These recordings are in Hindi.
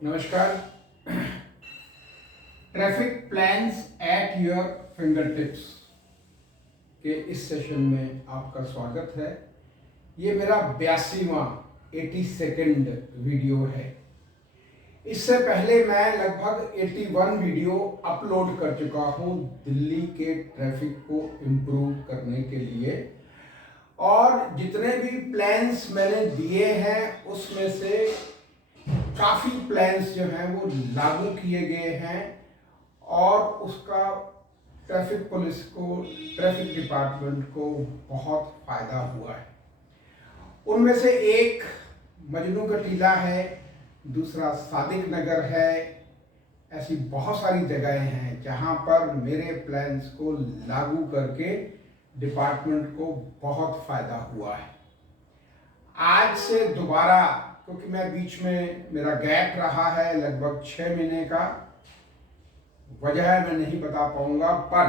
नमस्कार। Traffic plans at your finger tips के इस सेशन में आपका स्वागत है। ये मेरा 82वां 82nd वीडियो है। इससे पहले मैं लगभग 81 वीडियो अपलोड कर चुका हूँ दिल्ली के ट्रैफिक को इम्प्रूव करने के लिए, और जितने भी प्लान्स मैंने दिए हैं उसमें से काफ़ी प्लान्स जो हैं वो लागू किए गए हैं और उसका ट्रैफिक पुलिस को, ट्रैफिक डिपार्टमेंट को बहुत फ़ायदा हुआ है। उनमें से एक मजनू का टीला है, दूसरा सादिक नगर है। ऐसी बहुत सारी जगहें हैं जहां पर मेरे प्लान्स को लागू करके डिपार्टमेंट को बहुत फ़ायदा हुआ है। आज से दोबारा, क्योंकि मैं बीच में मेरा गैप रहा है लगभग 6 महीने का, वजह मैं नहीं बता पाऊंगा, पर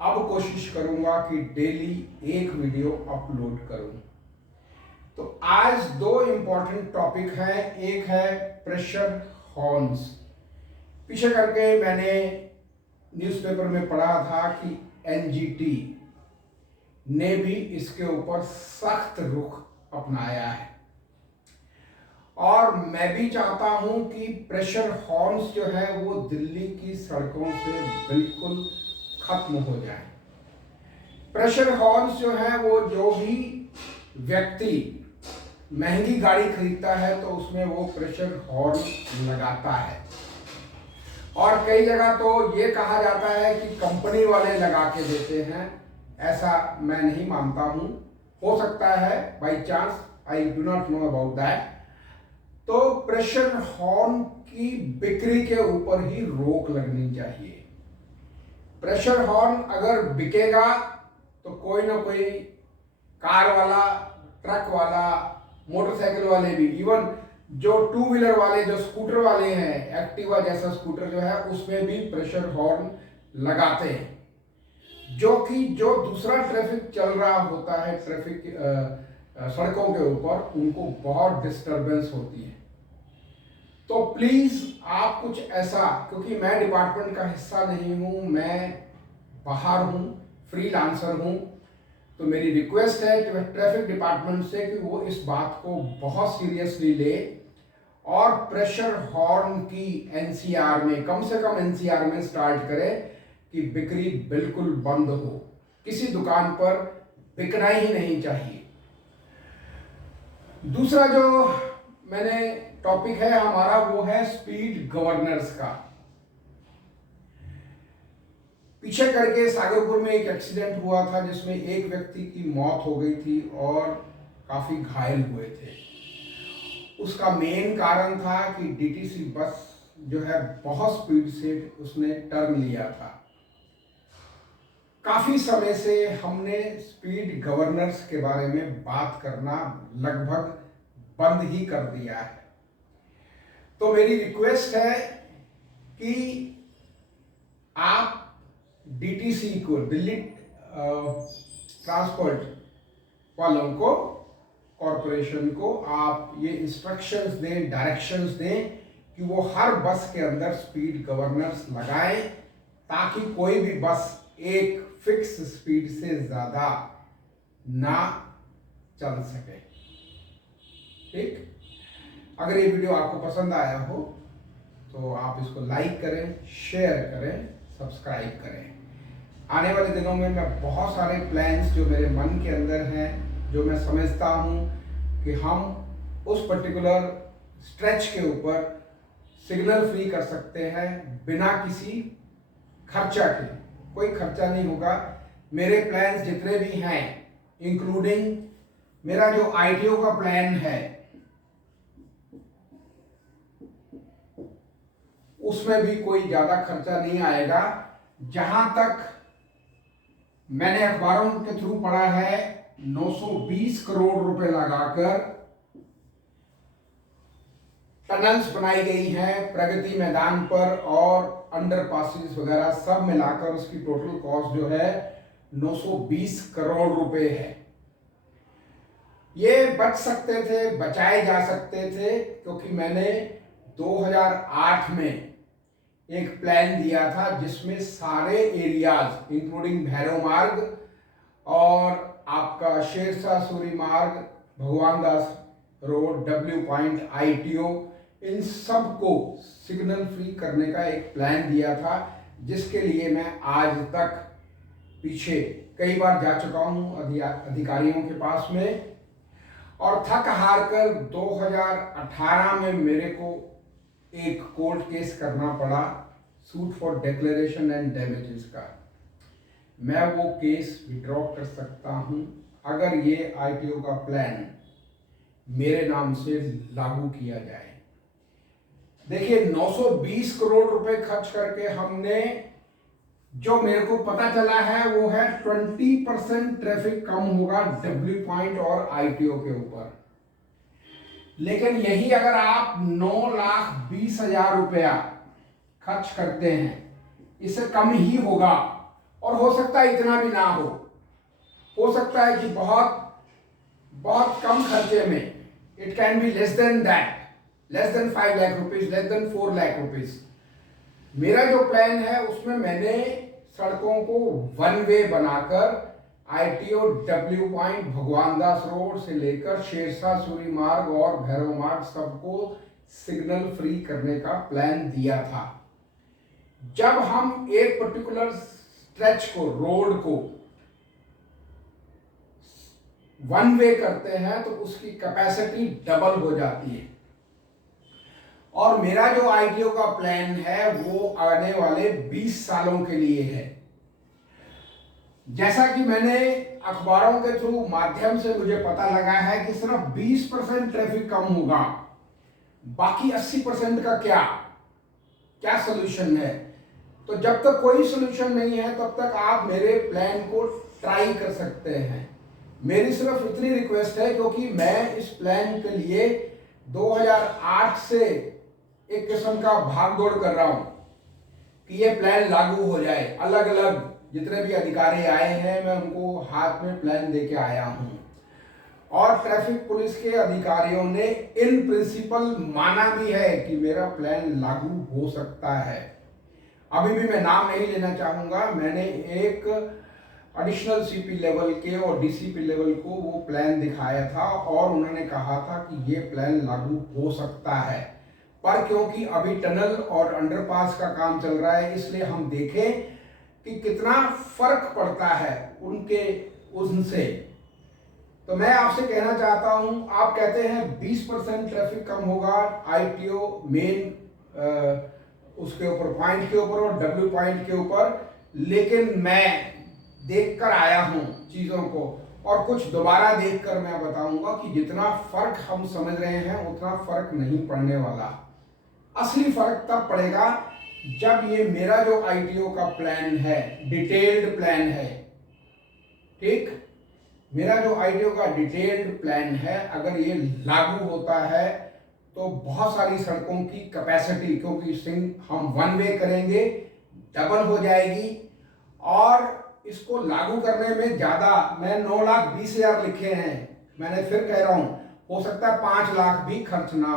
अब कोशिश करूंगा कि डेली एक वीडियो अपलोड करूं। तो आज दो इम्पॉर्टेंट टॉपिक हैं। एक है प्रेशर हॉर्न्स। पीछे करके मैंने न्यूज़पेपर में पढ़ा था कि एनजीटी ने भी इसके ऊपर सख्त रुख अपनाया है, और मैं भी चाहता हूं कि प्रेशर हॉर्न्स जो है वो दिल्ली की सड़कों से बिल्कुल खत्म हो जाए। प्रेशर हॉर्न्स जो है वो, जो भी व्यक्ति महंगी गाड़ी खरीदता है तो उसमें वो प्रेशर हॉर्न लगाता है, और कई जगह तो ये कहा जाता है कि कंपनी वाले लगा के देते हैं। ऐसा मैं नहीं मानता हूं, हो सकता है by chance, I do not know about that. तो प्रेशर हॉर्न की बिक्री के ऊपर ही रोक लगनी चाहिए। प्रेशर हॉर्न अगर बिकेगा तो कोई ना कोई कार वाला, ट्रक वाला, मोटरसाइकिल वाले भी, इवन जो टू व्हीलर वाले, जो स्कूटर वाले हैं, एक्टिवा जैसा स्कूटर जो है उसमें भी प्रेशर हॉर्न लगाते हैं, जो दूसरा ट्रैफिक चल रहा होता है, ट्रैफिक सड़कों के ऊपर, उनको बहुत डिस्टरबेंस होती है। तो प्लीज आप कुछ ऐसा, क्योंकि मैं डिपार्टमेंट का हिस्सा नहीं हूं, मैं बाहर हूं, फ्रीलांसर हूं, तो मेरी रिक्वेस्ट है कि ट्रैफिक डिपार्टमेंट से कि वो इस बात को बहुत सीरियसली ले और प्रेशर हॉर्न की एनसीआर में, कम से कम एनसीआर में स्टार्ट करे कि बिक्री बिल्कुल बंद हो। किसी दुकान पर बिकना ही नहीं चाहिए। दूसरा जो मैंने टॉपिक है हमारा, वो है स्पीड गवर्नर्स का। पीछे करके सागरपुर में एक एक्सीडेंट हुआ था जिसमें एक व्यक्ति की मौत हो गई थी और काफी घायल हुए थे। उसका मेन कारण था कि डीटीसी बस जो है बहुत स्पीड से उसने टर्न लिया था। काफी समय से हमने स्पीड गवर्नर्स के बारे में बात करना लगभग बंद ही कर दिया है। तो मेरी रिक्वेस्ट है कि आप डीटीसी को, दिल्ली ट्रांसपोर्ट वालों को, कॉरपोरेशन को आप ये इंस्ट्रक्शंस दें, डायरेक्शंस दें कि वो हर बस के अंदर स्पीड गवर्नर्स लगाएं, ताकि कोई भी बस एक फिक्स स्पीड से ज़्यादा ना चल सके। ठीक? अगर ये वीडियो आपको पसंद आया हो तो आप इसको लाइक करें, शेयर करें, सब्सक्राइब करें। आने वाले दिनों में मैं बहुत सारे प्लान्स जो मेरे मन के अंदर हैं, जो मैं समझता हूँ कि हम उस पर्टिकुलर स्ट्रेच के ऊपर सिग्नल फ्री कर सकते हैं बिना किसी खर्चा के। कोई खर्चा नहीं होगा। मेरे प्लान्स जितने भी हैं, इंक्लूडिंग मेरा जो आईटीओ का प्लान है, उसमें भी कोई ज्यादा खर्चा नहीं आएगा। जहां तक मैंने अखबारों के थ्रू पढ़ा है, 920 करोड़ रुपए लगाकर टनल्स बनाई गई हैं प्रगति मैदान पर, और अंडर पासिस वगैरह सब मिलाकर उसकी टोटल कॉस्ट जो है 920 करोड़ रुपए है। ये बच सकते थे, बचाए जा सकते थे, क्योंकि मैंने 2008 में एक प्लान दिया था जिसमें सारे एरियाज इंक्लूडिंग भैरव मार्ग और आपका शेरशाह सूरी मार्ग, भगवान दास रोड, डब्ल्यू पॉइंट, ITO, इन सब को सिग्नल फ्री करने का एक प्लान दिया था, जिसके लिए मैं आज तक पीछे कई बार जा चुका हूं अधिकारियों के पास में, और थक हार कर 2018 में मेरे को एक कोर्ट केस करना पड़ा, suit for declaration and damages का। मैं वो केस विड्रॉ कर सकता हूं अगर ये ITO का प्लान मेरे नाम से लागू किया जाए। देखिए 920 करोड़ रुपए खर्च करके हमने, जो मेरे को पता चला है वो है 20% ट्रैफिक कम होगा डब्ल्यू पॉइंट और ITO के ऊपर। लेकिन यही अगर आप 9,20,000 रुपया खर्च करते हैं, इससे कम ही होगा, और हो सकता है इतना भी ना हो सकता है कि बहुत बहुत कम खर्चे में, it can be less than that, less than 5 lakh rupees, less than 4 lakh rupees. मेरा जो प्लान है उसमें मैंने सड़कों को वन वे बनाकर ITO डब्ल्यू पॉइंट, भगवान दास रोड से लेकर शेरशाह सूरी मार्ग और भैरव मार्ग सबको सिग्नल फ्री करने का प्लान दिया था। जब हम एक पर्टिकुलर स्ट्रेच को, रोड को वन वे करते हैं तो उसकी कैपेसिटी डबल हो जाती है। और मेरा जो ITO का प्लान है वो आने वाले 20 सालों के लिए है। जैसा कि मैंने अखबारों के थ्रू माध्यम से मुझे पता लगा है कि सिर्फ 20% ट्रैफिक कम होगा, बाकी 80% का क्या सॉल्यूशन है। तो जब तक कोई सॉल्यूशन नहीं है तब तक आप मेरे प्लान को ट्राई कर सकते हैं। मेरी सिर्फ इतनी रिक्वेस्ट है, क्योंकि मैं इस प्लान के लिए 2008 से एक किस्म का भाग दौड़ कर रहा हूं कि ये प्लान लागू हो जाए। अलग अलग जितने भी अधिकारी आए हैं मैं उनको हाथ में प्लान देके आया हूं, और ट्रैफिक पुलिस के अधिकारियों ने इन प्रिंसिपल माना भी है कि मेरा प्लान लागू हो सकता है। अभी भी मैं नाम नहीं लेना चाहूंगा, मैंने एक एडिशनल CP लेवल के और DCP लेवल को वो प्लान दिखाया था और उन्होंने कहा था कि ये प्लान लागू हो सकता है। पर क्योंकि अभी टनल और अंडरपास का काम चल रहा है, इसलिए हम देखें कि कितना फर्क पड़ता है उनसे। तो मैं आपसे कहना चाहता हूं, आप कहते हैं 20% ट्रैफिक कम होगा ITO मेन उसके ऊपर, पॉइंट के ऊपर और डब्ल्यू पॉइंट के ऊपर, लेकिन मैं देखकर आया हूं चीजों को, और कुछ दोबारा देखकर मैं बताऊंगा कि जितना फर्क हम समझ रहे हैं उतना फर्क नहीं पड़ने वाला। असली फर्क तब पड़ेगा जब ये मेरा जो ITO का प्लान है, डिटेल्ड प्लान है, ठीक, मेरा जो ITO का डिटेल्ड प्लान है, अगर ये लागू होता है तो बहुत सारी सड़कों की कैपेसिटी, क्योंकि हम वन वे करेंगे, डबल हो जाएगी। और इसको लागू करने में ज्यादा, मैं 9,20,000 लिखे हैं, मैंने फिर कह रहा हूं, हो सकता है 5 लाख भी खर्च ना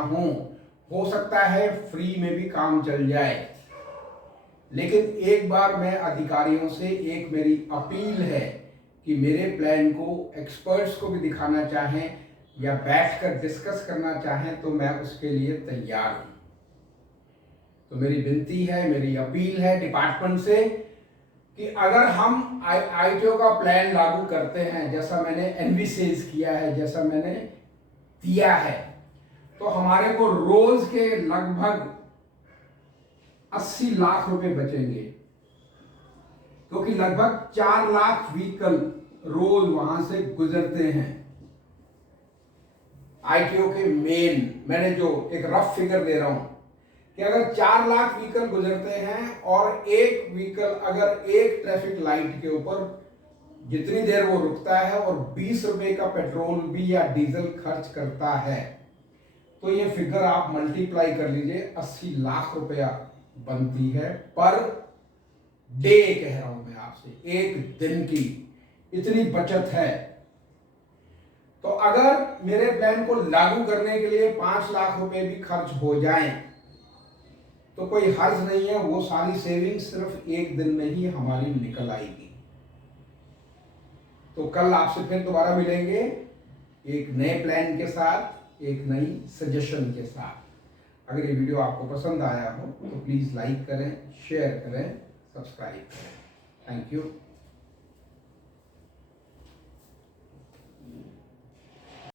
हो सकता है फ्री में भी काम चल जाए। लेकिन एक बार मैं अधिकारियों से, एक मेरी अपील है कि मेरे प्लान को एक्सपर्ट्स को भी दिखाना चाहें या बैठकर डिस्कस करना चाहें तो मैं उसके लिए तैयार हूं। तो मेरी विनती है, मेरी अपील है डिपार्टमेंट से कि अगर हम ITO का प्लान लागू करते हैं, जैसा मैंने एनविसेज किया है, जैसा मैंने दिया है, तो हमारे को रोज के लगभग 80 लाख रुपए बचेंगे, क्योंकि लगभग 4 लाख व्हीकल रोज वहां से गुजरते हैं। ITO के मेन, मैंने जो एक रफ फिगर दे रहा हूं कि अगर 4 लाख व्हीकल गुजरते हैं और एक व्हीकल अगर एक ट्रैफिक लाइट के ऊपर जितनी देर वो रुकता है और 20 रुपए का पेट्रोल भी या डीजल खर्च करता है, तो ये फिगर आप मल्टीप्लाई कर लीजिए, 80 लाख रुपया बनती है पर डे। कह रहा हूं मैं आपसे, एक दिन की इतनी बचत है। तो अगर मेरे प्लान को लागू करने के लिए 5 लाख रुपए भी खर्च हो जाएं, तो कोई हर्ज नहीं है, वो सारी सेविंग सिर्फ एक दिन में ही हमारी निकल आएगी। तो कल आपसे फिर दोबारा मिलेंगे एक नए प्लान के साथ, एक नई सजेशन के साथ। अगर ये वीडियो आपको पसंद आया हो तो प्लीज लाइक करें, शेयर करें, सब्सक्राइब करें। Thank you.